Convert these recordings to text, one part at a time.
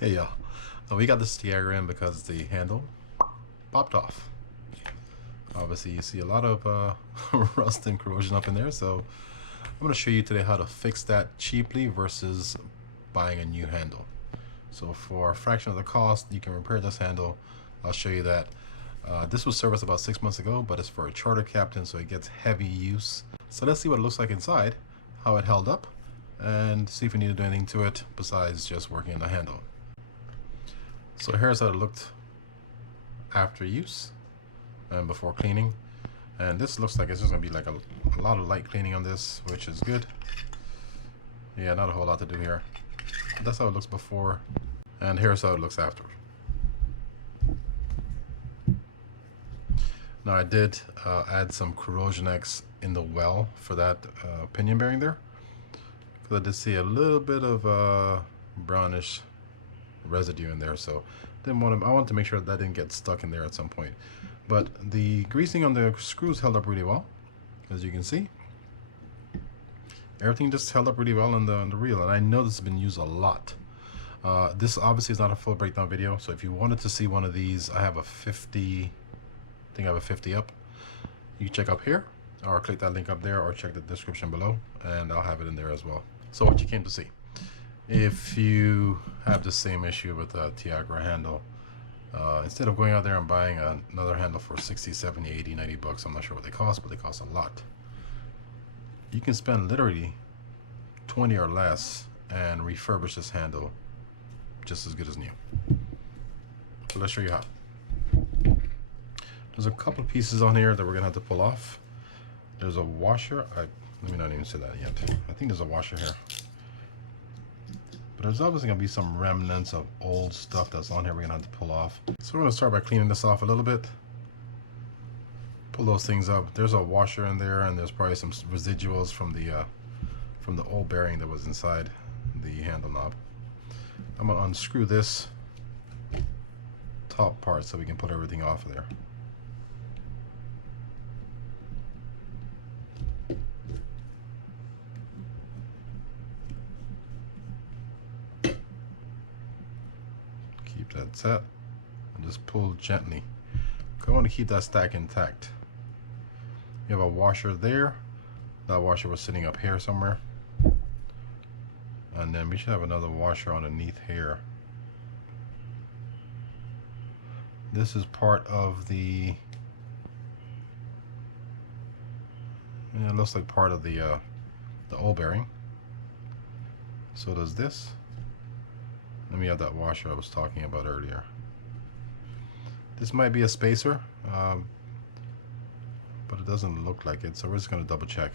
Hey y'all, we got this diagram because the handle popped off. Obviously you see a lot of rust and corrosion up in there, so I'm going to show you today how to fix that cheaply versus buying a new handle. So for a fraction of the cost you can repair this handle. I'll show you that. This was serviced about 6 months ago, but it's for a charter captain, so it gets heavy use. So let's see what it looks like inside, how it held up, and see if we need to do anything to it besides just working on the handle. So here's how it looked after use and before cleaning. And this looks like it's just gonna be like a lot of light cleaning on this, which is good. Yeah, not a whole lot to do here. But that's how it looks before, and here's how it looks after. Now I did add some Corrosion X in the well for that pinion bearing there, because I did see a little bit of brownish residue in there, so I wanted to make sure that didn't get stuck in there at some point. But the greasing on the screws held up really well, as you can see. Everything just held up really well on the reel, and I know this has been used a lot. This obviously is not a full breakdown video, so if you wanted to see one of these, I have a 50, I think I have a 50 up. You can check up here, or click that link up there, or check the description below, and I'll have it in there as well. So what you came to see. If you have the same issue with the Tiagra handle, instead of going out there and buying another handle for 60, 70, 80, 90 bucks, I'm not sure what they cost, but they cost a lot. You can spend literally 20 or less and refurbish this handle just as good as new. So let's show you how. There's a couple pieces on here that we're gonna have to pull off. There's a washer. Let me not even say that yet. I think there's a washer here. But there's obviously going to be some remnants of old stuff that's on here we're going to have to pull off. So we're going to start by cleaning this off a little bit. Pull those things up. There's a washer in there, and there's probably some residuals from the old bearing that was inside the handle knob. I'm going to unscrew this top part so we can put everything off of there. Keep that set and just pull gently. I want to keep that stack intact. You have a washer there. That washer was sitting up here somewhere, and then we should have another washer underneath here. This is part of the, it looks like part of the old bearing. So does this. Let me have that washer I was talking about earlier. This might be a spacer, but it doesn't look like it, so we're just going to double check.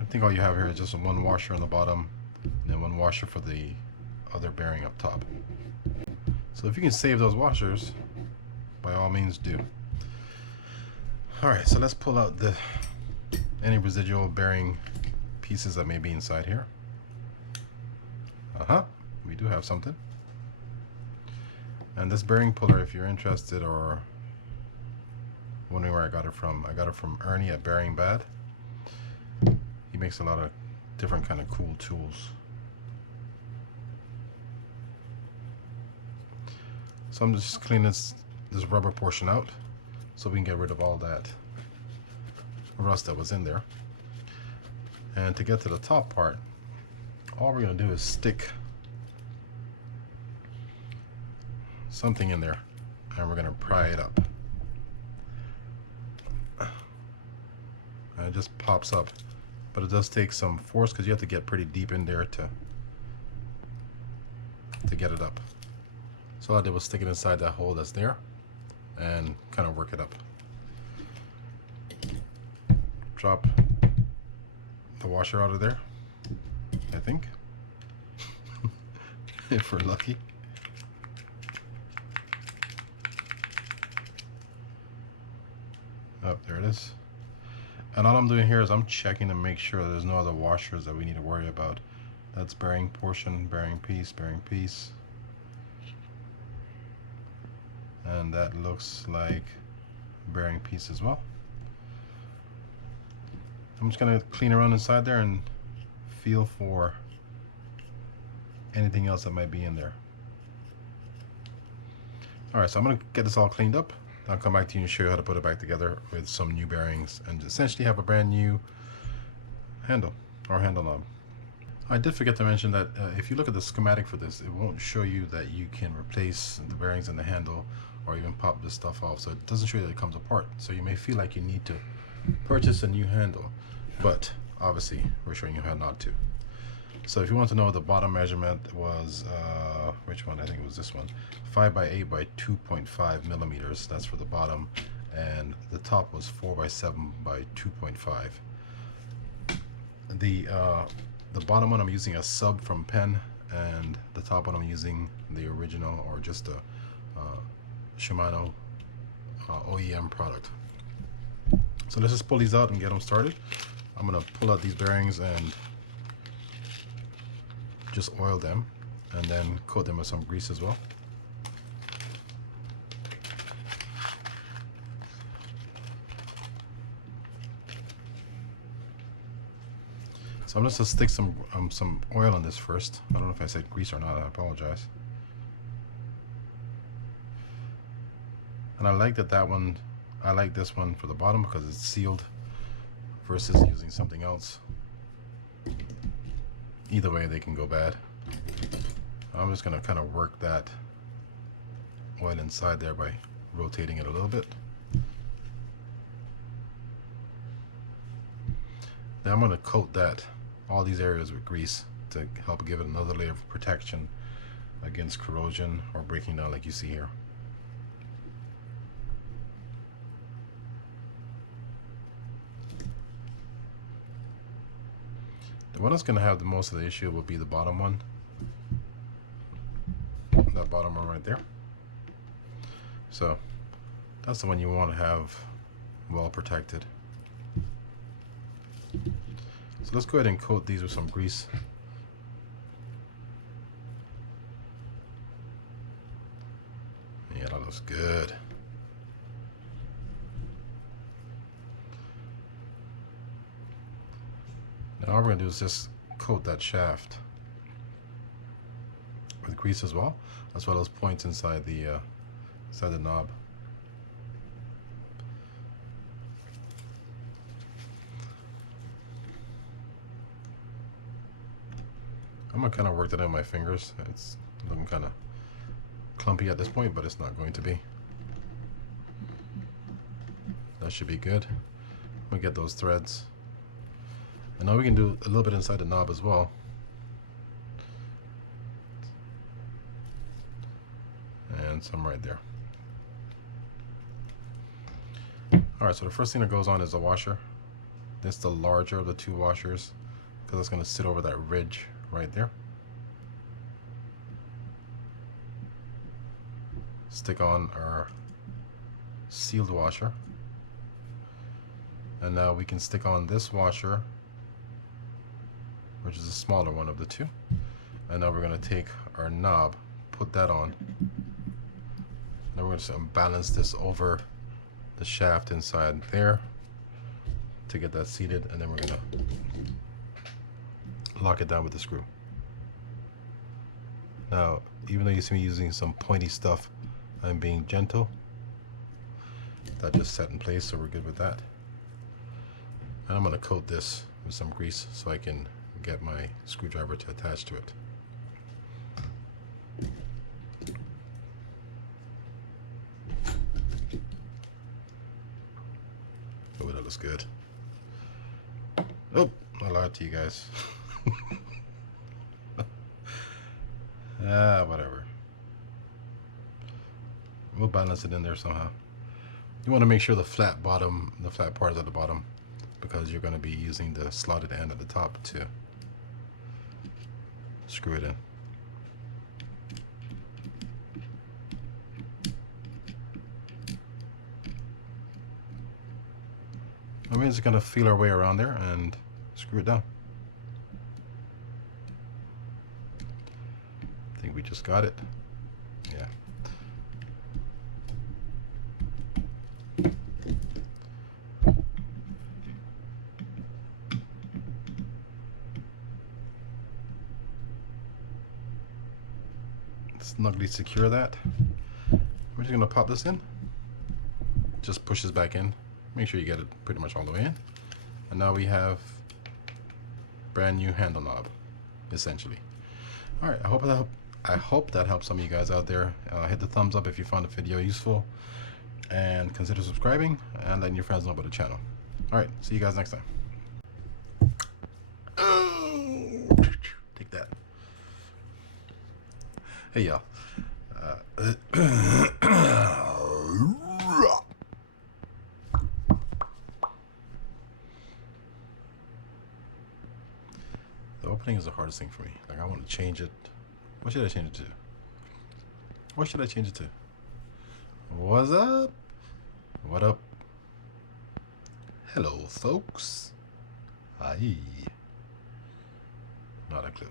I think all you have here is just one washer on the bottom, and then one washer for the other bearing up top. So if you can save those washers, by all means do. Alright, so let's pull out any residual bearing pieces that may be inside here. We do have something. And this bearing puller, if you're interested or wondering where I got it from Ernie at Bearing Bad. He makes a lot of different kind of cool tools. So I'm just cleaning this rubber portion out so we can get rid of all that rust that was in there. And to get to the top part, all we're going to do is stick something in there, and we're going to pry it up. And it just pops up, but it does take some force because you have to get pretty deep in there to get it up. So all I did was stick it inside that hole that's there and kind of work it up. Drop the washer out of there, I think, if we're lucky. Oh, there it is. And all I'm doing here is I'm checking to make sure there's no other washers that we need to worry about. That's bearing portion, bearing piece, bearing piece. And that looks like bearing piece as well. I'm just gonna clean around inside there and feel for anything else that might be in there. Alright, so I'm going to get this all cleaned up. I'll come back to you and show you how to put it back together with some new bearings and essentially have a brand new handle or handle knob. I did forget to mention that if you look at the schematic for this, it won't show you that you can replace the bearings in the handle or even pop this stuff off. So it doesn't show you that it comes apart. So you may feel like you need to purchase a new handle, but obviously we're showing you how not to. So if you want to know, the bottom measurement was, which one? I think it was this one. 5 by 8 by 2.5 millimeters. That's for the bottom. And the top was 4 by 7 by 2.5. The bottom one I'm using a sub from Penn, and the top one I'm using the original or just a Shimano OEM product. So let's just pull these out and get them started. I'm gonna pull out these bearings and just oil them and then coat them with some grease as well. So I'm just gonna stick some oil on this first. I don't know if I said grease or not, I apologize. And I like that one, I like this one for the bottom because it's sealed versus using something else. Either way they can go bad. I'm just gonna kind of work that oil inside there by rotating it a little bit. Now I'm gonna coat all these areas with grease to help give it another layer of protection against corrosion or breaking down like you see here. The one that's going to have the most of the issue will be the bottom one. That bottom one right there. So that's the one you want to have well protected. So let's go ahead and coat these with some grease. Yeah, that looks good. Now all we're going to do is just coat that shaft with grease as well as points inside the knob. I'm going to kind of work that in my fingers. It's looking kind of clumpy at this point, but it's not going to be. That should be good. I'm going to get those threads. And now we can do a little bit inside the knob as well. And some right there. Alright, so the first thing that goes on is the washer. This is the larger of the two washers because it's going to sit over that ridge right there. Stick on our sealed washer. And now we can stick on this washer, which is the smaller one of the two. And now we're going to take our knob, put that on. Now we're going to balance this over the shaft inside there to get that seated, and then we're going to lock it down with the screw. Now, even though you see me using some pointy stuff, I'm being gentle. That just set in place, so we're good with that. And I'm going to coat this with some grease so I can get my screwdriver to attach to it. Oh, that looks good. Oh, I lied to you guys. Whatever. We'll balance it in there somehow. You want to make sure the flat part is at the bottom, because you're going to be using the slotted end at the top to screw it in. And we're just going to feel our way around there and screw it down. I think we just got it. Yeah. Snugly secure that. We're just gonna pop this in. Just pushes back in. Make sure you get it pretty much all the way in. And now we have brand new handle knob, essentially. All right, I hope that helps some of you guys out there. Hit the thumbs up if you found the video useful, and consider subscribing and letting your friends know about the channel. All right, see you guys next time. Take that. Hey y'all. The opening is the hardest thing for me. Like, I want to change it. What should I change it to? What should I change it to? What's up? What up? Hello, folks. Hi. Not a clue.